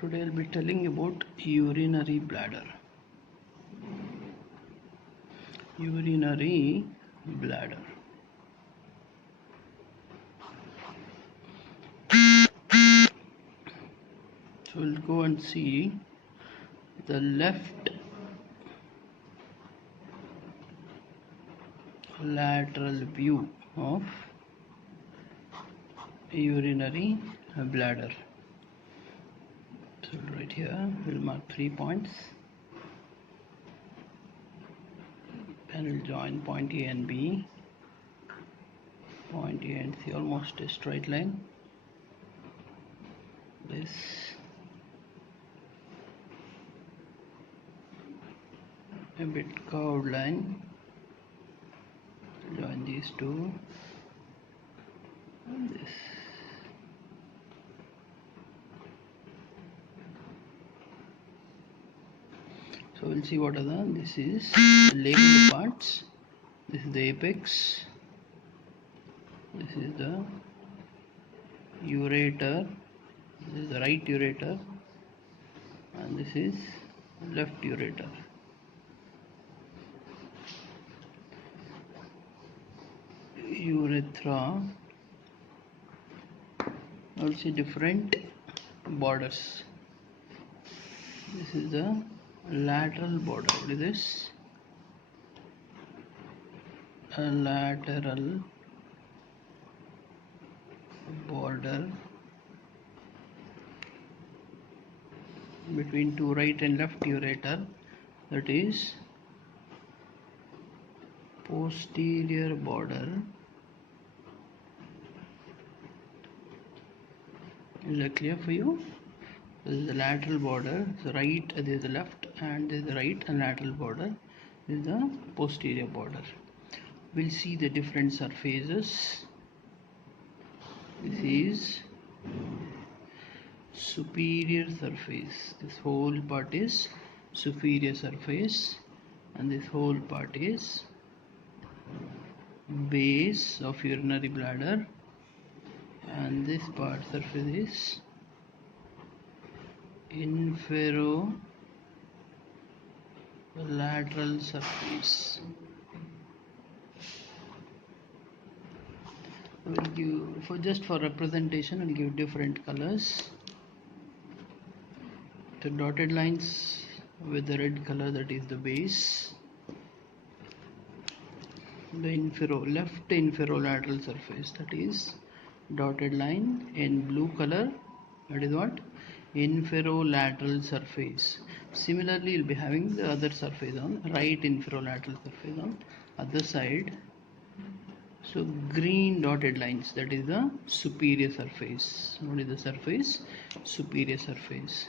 Today I'll be telling about urinary bladder. Urinary bladder. So we'll go and see the left lateral view of urinary bladder. So right here we'll mark 3 points and we'll join point A and B. Point A and C, almost a straight line. This a bit curved line. Join these two and this. So we'll see what are this is the labeled parts. This is the apex. This is the ureter. This is the right ureter, and this is left ureter. Urethra. Also different borders. This is the lateral border. What is this? A lateral border between two right and left ureter, that is posterior border. Is that clear for you? This is the lateral border, the right, this is the left, and this is the right and lateral border. This is the posterior border. We'll see the different surfaces. This is superior surface. This whole part is superior surface, and this whole part is base of urinary bladder, and this part surface is inferolateral surface. We'll give for representation, we'll give different colors. The dotted lines with the red color, that is the base. The left inferolateral surface, that is dotted line. In blue color, that is what? Inferolateral surface. Similarly, you'll be having the other surface on right inferolateral surface on other side. So green dotted lines, that is the superior surface. What is the surface? Superior surface.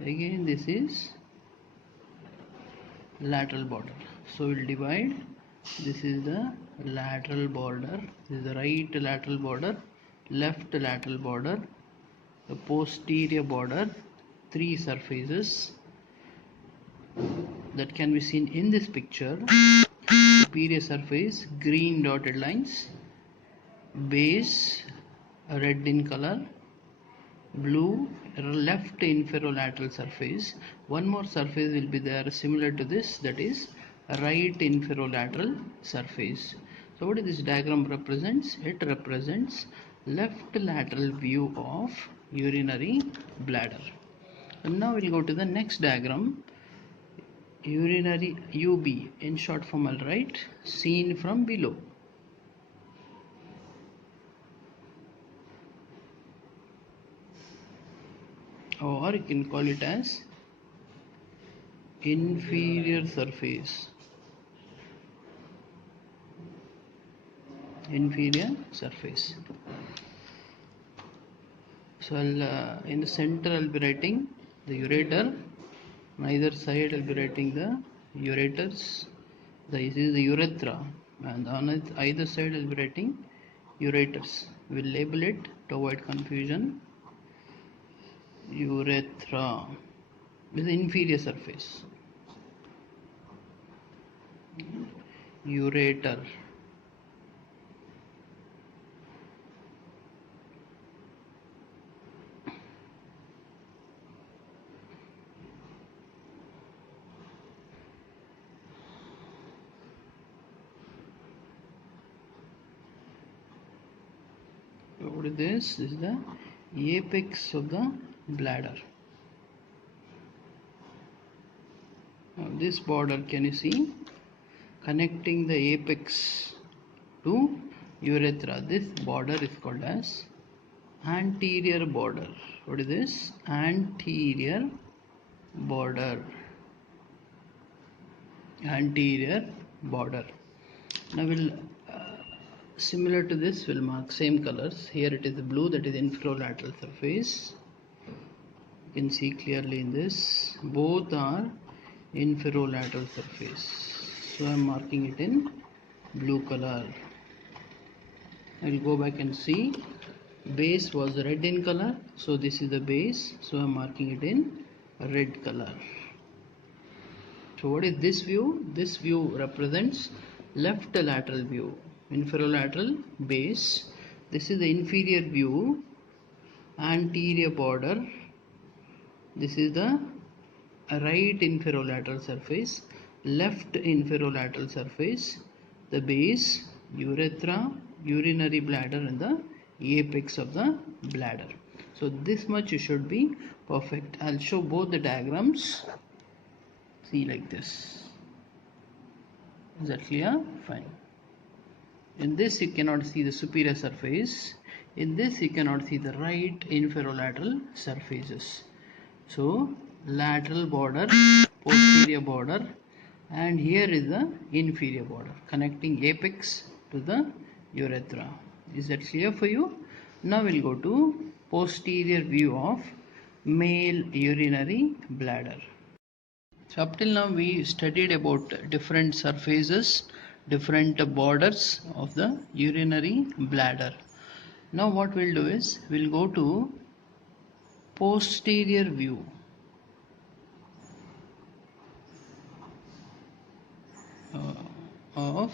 Again, this is lateral border. So we'll divide. This is the lateral border. This is the right lateral border, left lateral border, the posterior border. Three surfaces that can be seen in this picture. Superior surface, green dotted lines, base red in color, blue left inferolateral surface. One more surface will be there similar to this, that is right inferolateral surface. So what this diagram represents? It represents left lateral view of urinary bladder. And now we'll go to the next diagram. Urinary UB, in short form I'll write, seen from below. Or you can call it as inferior surface. Inferior surface. So in the center I'll be writing the ureter. On either side I'll be writing the ureters. This is the urethra, and on either side I'll be writing ureters. We'll label it to avoid confusion. Urethra is the inferior surface. Ureter. So what is this? This is the apex of the bladder. Now this border, can you see, connecting the apex to urethra? This border is called as anterior border. What is this? Anterior border. Anterior border. Now we'll similar to this, we'll mark same colors. Here it is blue, that is inferolateral surface. You can see clearly in this, both are inferolateral surface. So I'm marking it in blue color. I will go back and see. Base was red in color, so this is the base. So I'm marking it in red color. So what is this view? This view represents left lateral view. Inferolateral base. This is the inferior view. Anterior border. This is the right inferolateral surface. Left inferolateral surface. The base, urethra, urinary bladder, and the apex of the bladder. So this much you should be perfect. I'll show both the diagrams. See like this. Is that clear? Fine. In this you cannot see the superior surface. In this you cannot see the right inferolateral surfaces. So lateral border, posterior border, and here is the inferior border connecting apex to the urethra. Is that clear for you? Now we'll go to posterior view of male urinary bladder. So up till now we studied about different surfaces, different borders of the urinary bladder. Now what we'll do is we'll go to posterior view. Of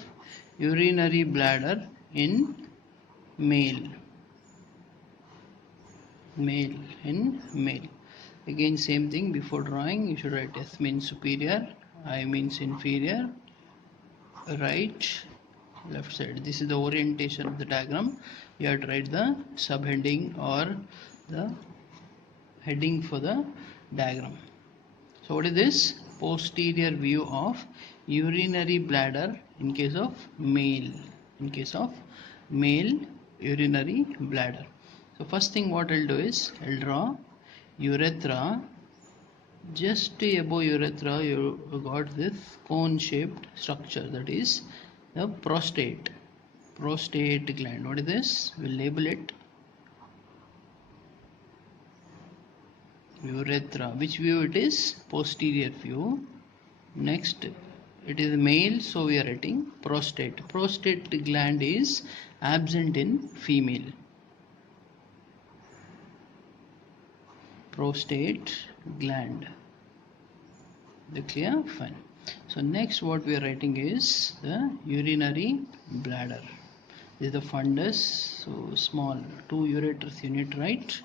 urinary bladder in male. Again same thing, before drawing you should write S means superior, I means inferior, right, left side. This is the orientation of the diagram. You have to write the subheading or the heading for the diagram. So what is this? Posterior view of urinary bladder in case of male. In case of male urinary bladder. So first thing what I'll do is I'll draw urethra. Just above urethra you got this cone shaped structure, that is the prostate gland. What is this? We'll label it urethra. Which view it is? Posterior view. Next it is male, so we are writing prostate. Prostate gland is absent in female. Prostate gland. The clear? Fine. So next what we are writing is the urinary bladder. This is the fundus, so small 2 ureters unit, right?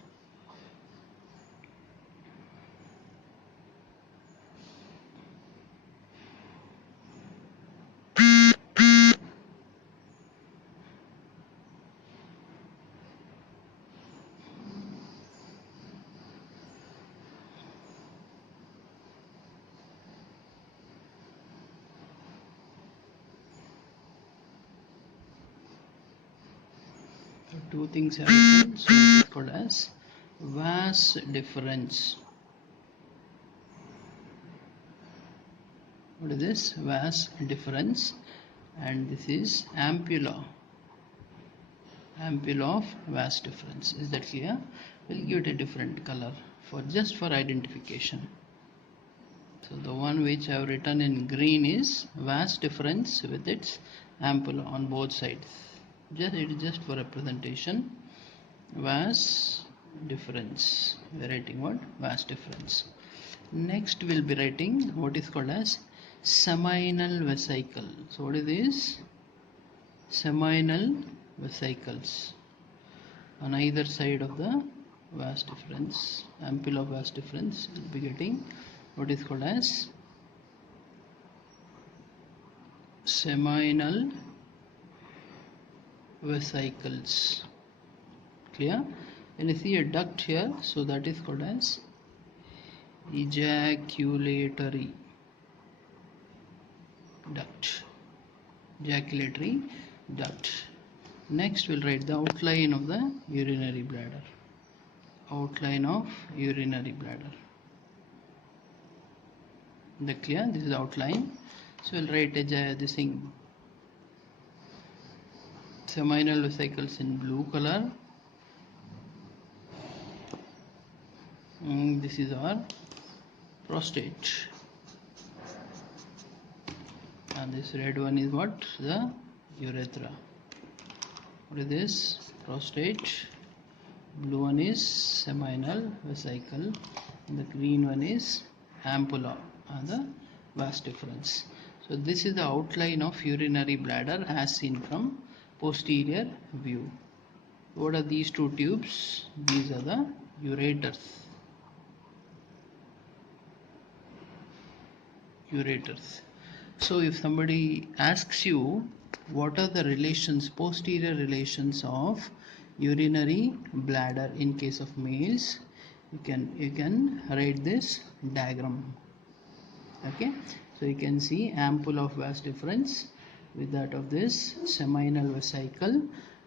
Two things have written, so it is called as vas difference. What is this? Vas difference, and this is ampulla of vas difference. Is that clear? We'll give it a different color for just for identification. So the one which I have written in green is vas difference with its ampulla on both sides. It is just for representation. Vas difference. We are writing what? Vas difference. Next we'll be writing what is called as seminal vesicle. So what is this? Seminal vesicles on either side of the vas difference, ampulla of vas difference. We'll be getting what is called as seminal vesicles. Clear? And you see a duct here, so that is called as ejaculatory duct. Ejaculatory duct. Next we'll write the outline of the urinary bladder. Outline of urinary bladder. Clear? This is the outline. So we'll write this thing, seminal vesicles in blue color. This is our prostate, and this red one is what? The urethra. What is this? Prostate. Blue one is seminal vesicle, and the green one is ampulla and the vas deferens. So this is the outline of urinary bladder as seen from posterior view. What are these two tubes? These are the ureters. So if somebody asks you what are the relations, posterior relations of urinary bladder in case of males, you can write this diagram. Okay, so you can see ampulla of vas deferens with that of this seminal vesicle,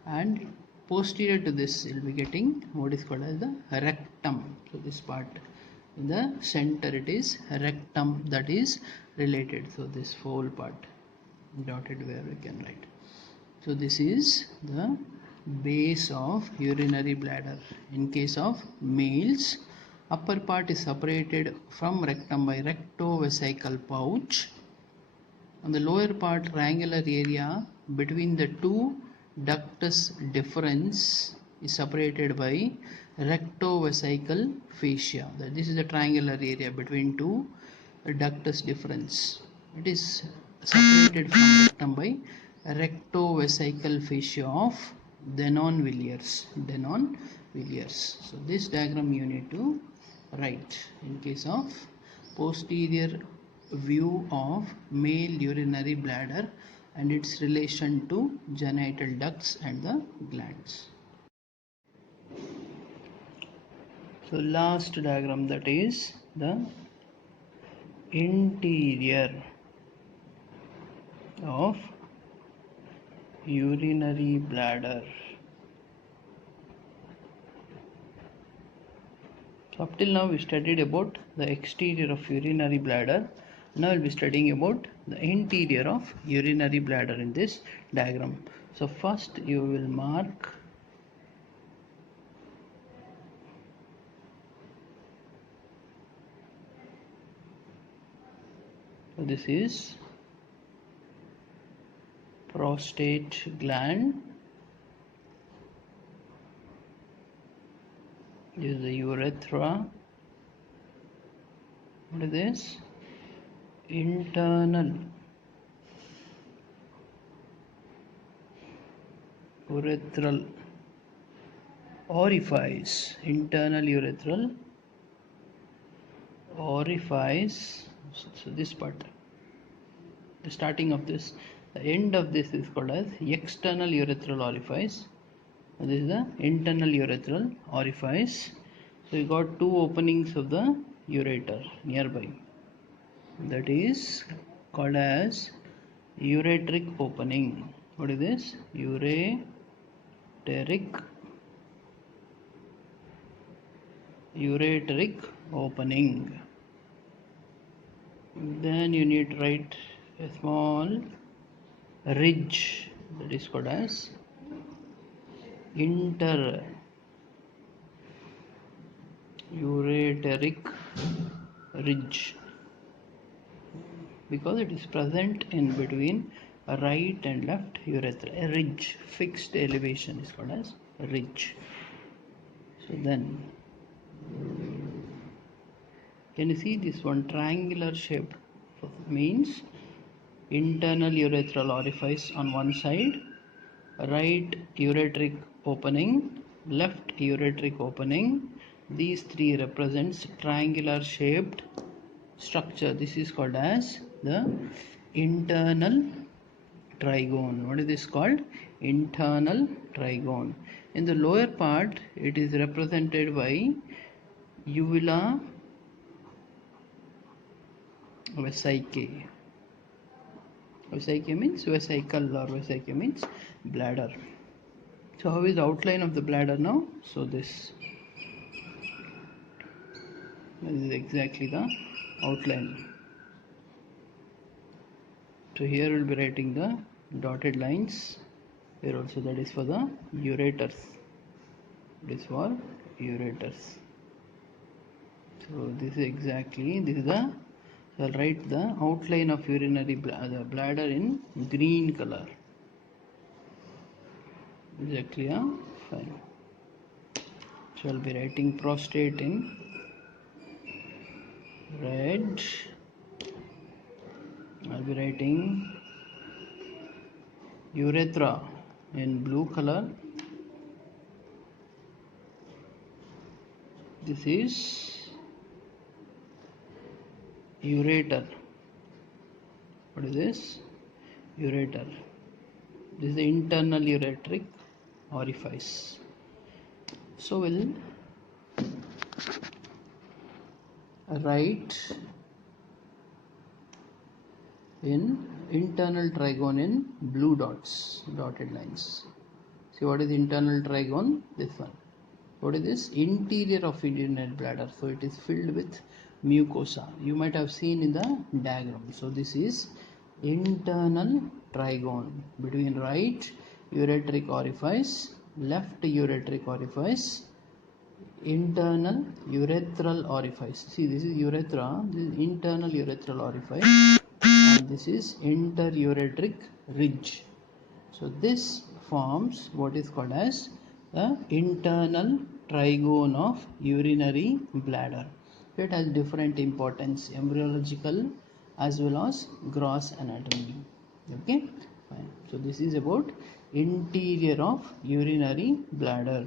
and posterior to this you will be getting what is called as the rectum. So this part in the center, it is rectum that is related. So this whole part dotted where we can write. So this is the base of urinary bladder. In case of males, upper part is separated from rectum by rectovesical pouch, and the lower part triangular area between the two ductus deferens is separated by rectovesical fascia. This is the triangular area between two ductus deferens. It is separated from rectum by rectovesical fascia of Denon-Villiers. So this diagram you need to write in case of posterior view of male urinary bladder and its relation to genital ducts and the glands. So last diagram, that is the interior of urinary bladder. So up till now we studied about the exterior of urinary bladder. Now we'll be studying about the interior of urinary bladder in this diagram. So first you will mark this is prostate gland, this is the urethra, what is this? Internal urethral orifice, internal urethral orifice. So this part, the starting of this, the end of this is called as external urethral orifice. This is the internal urethral orifice. So you got two openings of the ureter nearby. That is called as ureteric opening. What is this? Ureteric opening. Then you need to write a small ridge, that is called as interureteric ridge, because it is present in between right and left urethra. A ridge, fixed elevation, is called as ridge. So then can you see this one triangular shape? Means internal urethral orifice on one side, right ureteric opening, left ureteric opening. These three represents triangular shaped structure. This is called as the internal trigone. What is this called? Internal trigone. In the lower part, it is represented by uvula vesicae. Vesicae means vesicle, or vesicae means bladder. So how is the outline of the bladder now? So this is exactly the outline. So here we'll be writing the dotted lines. Here also, that is for the ureters. It is for ureters. So this is exactly, this is the, so I'll write the outline of urinary bladder in green color. Exactly, fine. So I'll be writing prostate in red. I'll be writing urethra in blue color. This is ureter. What is this? Ureter. This is the internal ureteric orifice. So we'll write in internal trigone in blue dots, dotted lines. See, what is internal trigone? This one. What is this? Interior of urinary bladder. So it is filled with mucosa. You might have seen in the diagram. So this is internal trigone between right ureteric orifice, left ureteric orifice, internal urethral orifice. See, this is urethra, this is internal urethral orifice, and this is interureteric ridge. So this forms what is called as the internal trigone of urinary bladder. It has different importance, embryological as well as gross anatomy. Okay, fine. So this is about interior of urinary bladder.